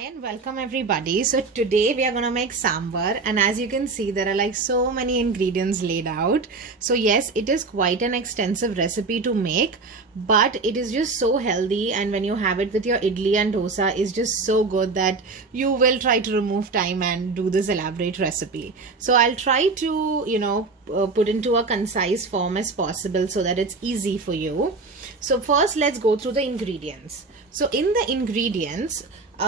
Hi and welcome everybody. So today we are going to make sambar, and as you can see there are like so many ingredients laid out. So yes, it is quite an extensive recipe to make, but it is just so healthy, and when you have it with your idli and dosa is just so good that you will try to remove time and do this elaborate recipe. So I'll try to put into a concise form as possible so that it's easy for you. So first let's go through the ingredients. So in the ingredients,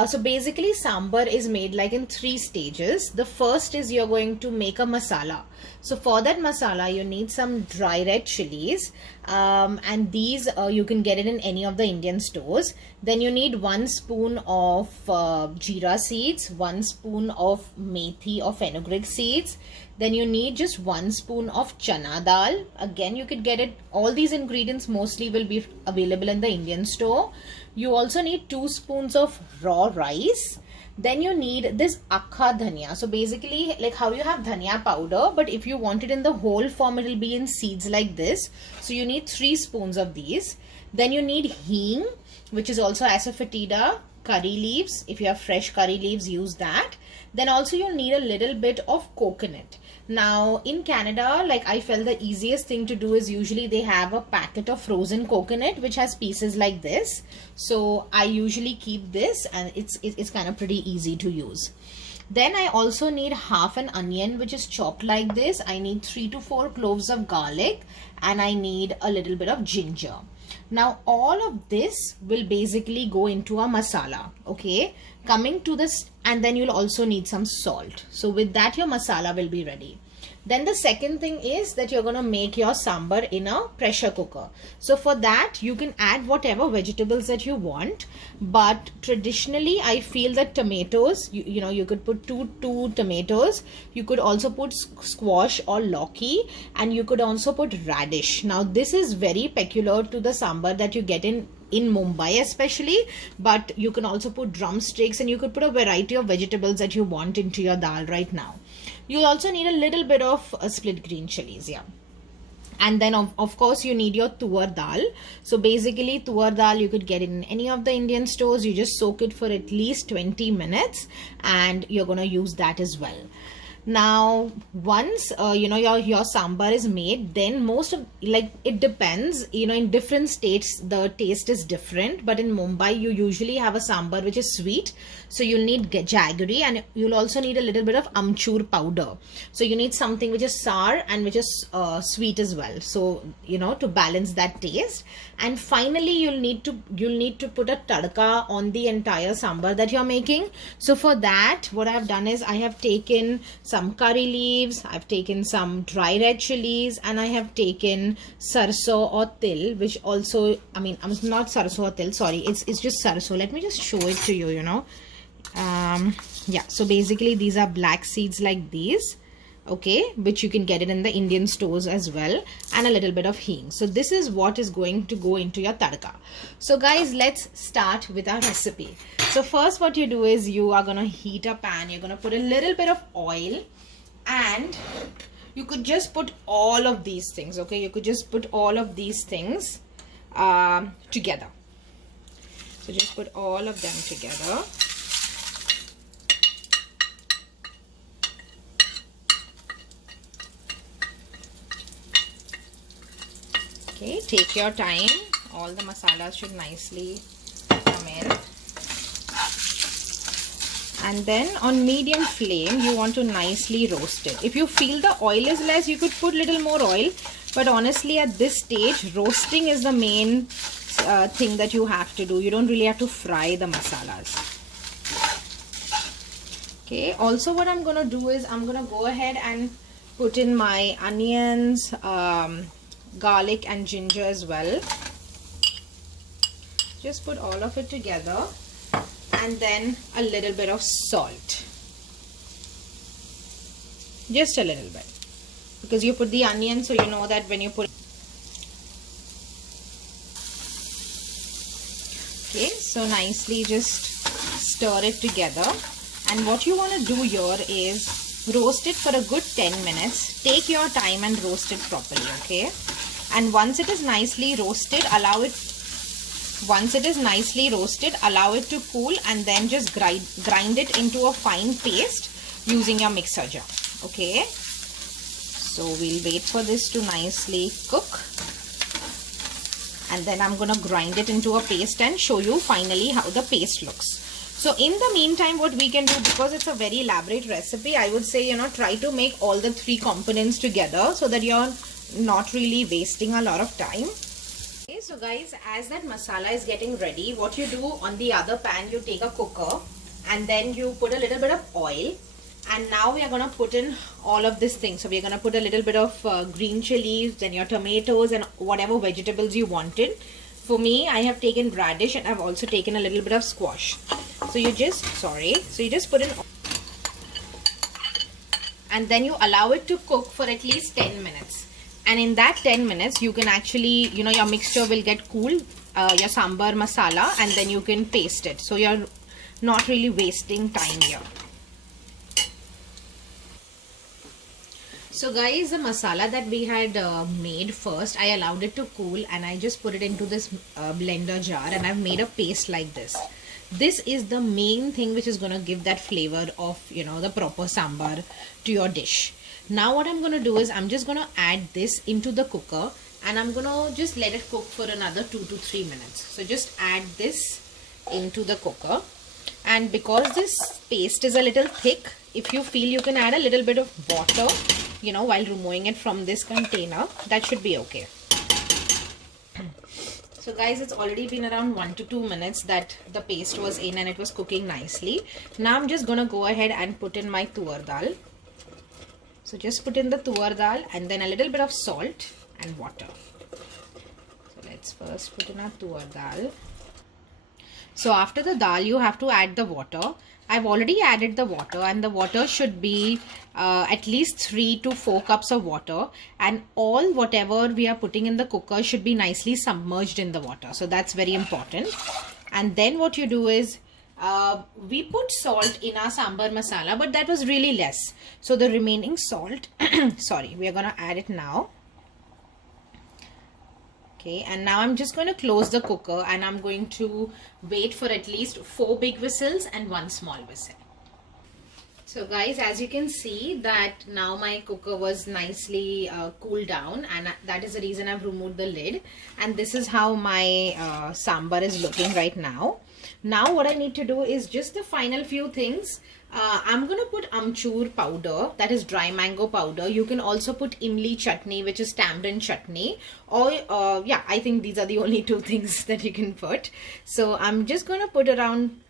so basically sambar is made like in 3 stages. The first is you're going to make a masala. So for that masala you need some dry red chilies, and these you can get it in any of the Indian stores. Then you need 1 spoon of jeera seeds, 1 spoon of methi or fenugreek seeds. Then you need just 1 spoon of chana dal. Again, you could get it, all these ingredients mostly will be available in the Indian store. You also need 2 spoons of raw rice. Then you need this akha dhania. So basically like how you have dhania powder, but if you want it in the whole form, it will be in seeds like this. So you need 3 spoons of these. Then you need hing, which is also asafoetida, curry leaves. If you have fresh curry leaves, use that. Then also you'll need a little bit of coconut. Now in Canada, like I felt the easiest thing to do is usually they have a packet of frozen coconut which has pieces like this. So I usually keep this, and it's kind of pretty easy to use. Then I also need half an onion which is chopped like this. I need 3 to 4 cloves of garlic, and I need a little bit of ginger. Now all of this will basically go into a masala, okay? Coming to this, and then you'll also need some salt. So with that your masala will be ready. Then the second thing is that you're going to make your sambar in a pressure cooker. So for that you can add whatever vegetables that you want, but traditionally I feel that tomatoes, you could put two tomatoes. You could also put squash or lauki, and you could also put radish. Now this is very peculiar to the sambar that you get in Mumbai especially, but you can also put drumsticks, and you could put a variety of vegetables that you want into your dal right now. You'll also need a little bit of split green chilies, yeah. And then of course you need your tuar dal. So basically tuar dal you could get in any of the Indian stores. You just soak it for at least 20 minutes and you're going to use that as well. Now once your sambar is made, then most of, like, it depends, in different states the taste is different, but in Mumbai you usually have a sambar which is sweet, so you'll need jaggery, and you'll also need a little bit of amchur powder. So you need something which is sour and which is sweet as well, so to balance that taste. And finally you'll need to put a tadka on the entire sambar that you're making. So for that what I have done is I have taken some curry leaves, I've taken some dry red chilies, and I have taken sarso or til, which also, I'm not sarso or til, sorry, it's just sarso. Let me just show it to you, yeah, so basically these are black seeds like these, okay, which you can get it in the Indian stores as well, and a little bit of hing. So this is what is going to go into your tadka. So guys, let's start with our recipe. So first what you do is you are going to heat a pan. You're going to put a little bit of oil, and you could just put all of these things, okay? You could just put all of these things together. So just put all of them together. Okay, take your time. All the masalas should nicely come in. And then on medium flame, you want to nicely roast it. If you feel the oil is less, you could put little more oil. But honestly, at this stage, roasting is the main thing that you have to do. You don't really have to fry the masalas. Okay, also what I'm going to do is I'm going to go ahead and put in my onions, garlic and ginger as well. Just put all of it together, and then a little bit of salt, just a little bit, because you put the onion, so you know that when you put, okay, so nicely just stir it together. And what you want to do here is roast it for a good 10 minutes. Take your time and roast it properly, okay? And once it is nicely roasted, allow it Once it is nicely roasted, allow it to cool and then just grind it into a fine paste using your mixer jar. Okay, so we'll wait for this to nicely cook, and then I'm gonna grind it into a paste and show you finally how the paste looks. So in the meantime, what we can do, because it's a very elaborate recipe, I would say, try to make all the 3 components together so that you're not really wasting a lot of time. Okay, so guys, as that masala is getting ready, what you do on the other pan, you take a cooker and then you put a little bit of oil, and now we are going to put in all of this thing. So we are going to put a little bit of green chilies, then your tomatoes and whatever vegetables you wanted. For me, I have taken radish and I've also taken a little bit of squash. So you just put in, and then you allow it to cook for at least 10 minutes. And in that 10 minutes, you can actually, your mixture will get cool, your sambar masala, and then you can paste it. So you're not really wasting time here. So guys, the masala that we had made first, I allowed it to cool and I just put it into this blender jar, and I've made a paste like this. This is the main thing which is going to give that flavor of, the proper sambar to your dish. Now what I'm going to do is I'm just going to add this into the cooker, and I'm going to just let it cook for another 2 to 3 minutes. So just add this into the cooker, and because this paste is a little thick, if you feel you can add a little bit of water, while removing it from this container, that should be okay. So guys, it's already been around 1 to 2 minutes that the paste was in and it was cooking nicely. Now I'm just gonna go ahead and put in my tuar dal. So just put in the tuar dal and then a little bit of salt and water. So let's first put in our tuar dal. So after the dal, you have to add the water. I've already added the water, and the water should be at least 3 to 4 cups of water, and all whatever we are putting in the cooker should be nicely submerged in the water. So that's very important. And then what you do is we put salt in our sambar masala, but that was really less. So the remaining salt, sorry, we are going to add it now. Okay, and now I'm just going to close the cooker and I'm going to wait for at least 4 big whistles and 1 small whistle. So guys, as you can see that now my cooker was nicely cooled down, and that is the reason I've removed the lid. And this is how my sambar is looking right now. Now what I need to do is just the final few things. I'm going to put amchur powder, that is dry mango powder. You can also put imli chutney, which is tamarind chutney, or yeah, I think these are the only 2 things that you can put. So I'm just going to put around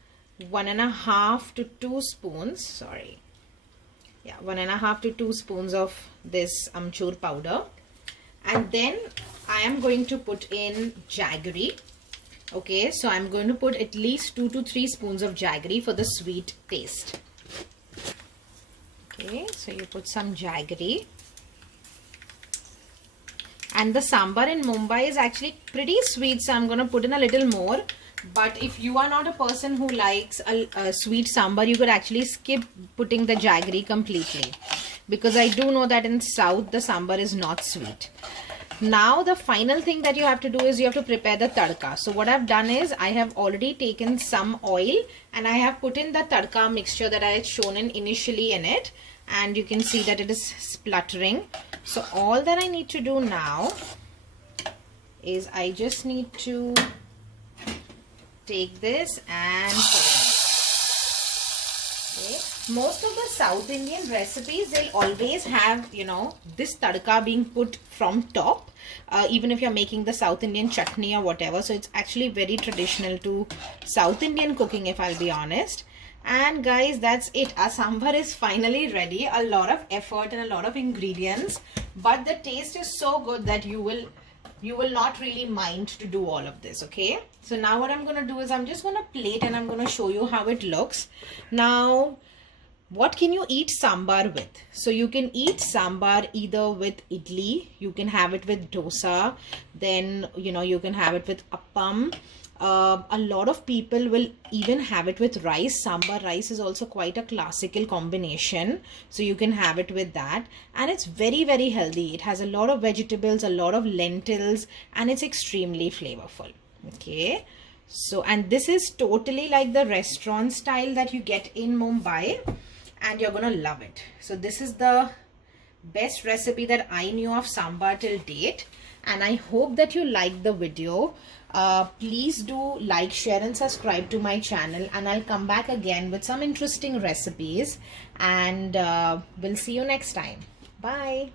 1.5 to 2 spoons, sorry, yeah, 1.5 to 2 spoons of this amchur powder. And then I am going to put in jaggery. Okay, so I'm going to put at least 2 to 3 spoons of jaggery for the sweet taste. Okay, so you put some jaggery. And the sambar in Mumbai is actually pretty sweet, so I'm going to put in a little more. But if you are not a person who likes a sweet sambar, you could actually skip putting the jaggery completely. Because I do know that in South, the sambar is not sweet. Now the final thing that you have to do is you have to prepare the tadka. So what I've done is I have already taken some oil and I have put in the tadka mixture that I had shown initially in it, and you can see that it is spluttering. So all that I need to do now is I just need to take this and put it. Okay. Most of the South Indian recipes, they'll always have, you know, this tadka being put from top, even if you're making the South Indian chutney or whatever. So it's actually very traditional to South Indian cooking, if I'll be honest. And guys, that's it. Our sambar is finally ready. A lot of effort and a lot of ingredients, but the taste is so good that you will not really mind to do all of this. Okay, so now what I'm going to do is I'm just going to plate and I'm going to show you how it looks. Now, what can you eat sambar with? So you can eat sambar either with idli, you can have it with dosa, then you know, you can have it with appam. A lot of people will even have it with rice. Sambar rice is also quite a classical combination, so you can have it with that, and it's very, very healthy. It has a lot of vegetables, a lot of lentils, and it's extremely flavorful. Okay, So, and this is totally like the restaurant style that you get in Mumbai, and you're gonna love it. So this is the best recipe that I knew of sambar till date, and I hope that you like the video. Please do like, share and subscribe to my channel, and I'll come back again with some interesting recipes, and we'll see you next time. Bye.